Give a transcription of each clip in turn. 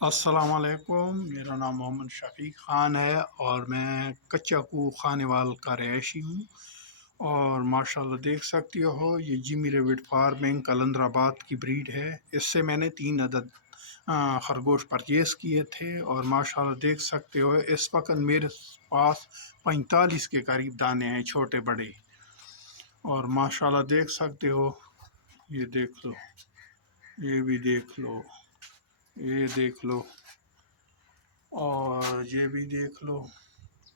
السلام علیکم، میرا نام محمد شفیق خان ہے اور میں کچا کو خانے وال کا رہائشی ہوں۔ اور ماشاءاللہ دیکھ سکتے ہو یہ جیمی ریوٹ فارمنگ کلندر آباد کی بریڈ ہے۔ اس سے میں نے 3 عدد خرگوش پرچیز کیے تھے اور ماشاءاللہ دیکھ سکتے ہو اس وقت میرے پاس 45 کے قریب دانے ہیں، چھوٹے بڑے۔ اور ماشاءاللہ دیکھ سکتے ہو، یہ دیکھ لو، یہ بھی دیکھ لو، یہ دیکھ لو، اور یہ بھی دیکھ لو۔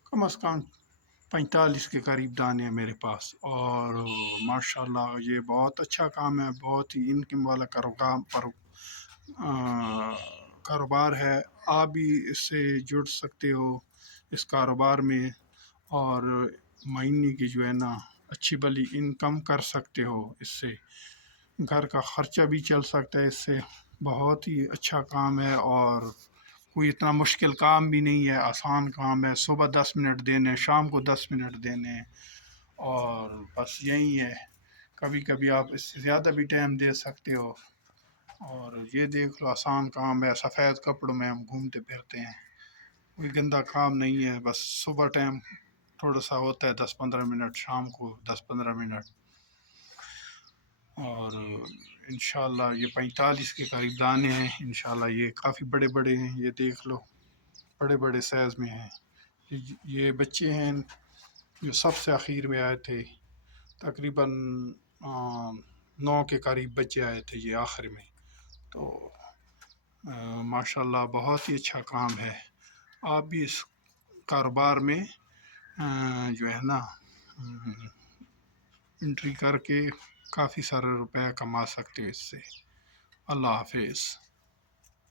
کم از کم 45 کے قریب دانے ہیں میرے پاس۔ اور ماشاءاللہ یہ بہت اچھا کام ہے، بہت ہی انکم والا کاروبار ہے۔ آپ بھی اس سے جڑ سکتے ہو اس کاروبار میں، اور مہینے کی جو ہے نا اچھی بلی انکم کر سکتے ہو اس سے۔ گھر کا خرچہ بھی چل سکتا ہے اس سے۔ بہت ہی اچھا کام ہے اور کوئی اتنا مشکل کام بھی نہیں ہے، آسان کام ہے۔ صبح 10 منٹ دینے، شام کو 10 منٹ دینے، اور بس یہی ہے۔ کبھی کبھی آپ اس سے زیادہ بھی ٹائم دے سکتے ہو۔ اور یہ دیکھ لو، آسان کام ہے، سفید کپڑوں میں ہم گھومتے پھرتے ہیں، کوئی گندا کام نہیں ہے۔ بس صبح ٹائم تھوڑا سا ہوتا ہے 10-15 منٹ، شام کو 10-15 منٹ۔ اور انشاءاللہ یہ 45 کے قریب دانے ہیں۔ انشاءاللہ یہ کافی بڑے بڑے ہیں، یہ دیکھ لو، بڑے بڑے سائز میں ہیں۔ یہ بچے ہیں جو سب سے اخیر میں آئے تھے، تقریباً 9 کے قریب بچے آئے تھے یہ آخر میں۔ تو ماشاءاللہ بہت ہی اچھا کام ہے۔ آپ بھی اس کاروبار میں جو ہے نا انٹری کر کے کافی سارے روپے کما سکتے ہو اس سے۔ اللہ حافظ۔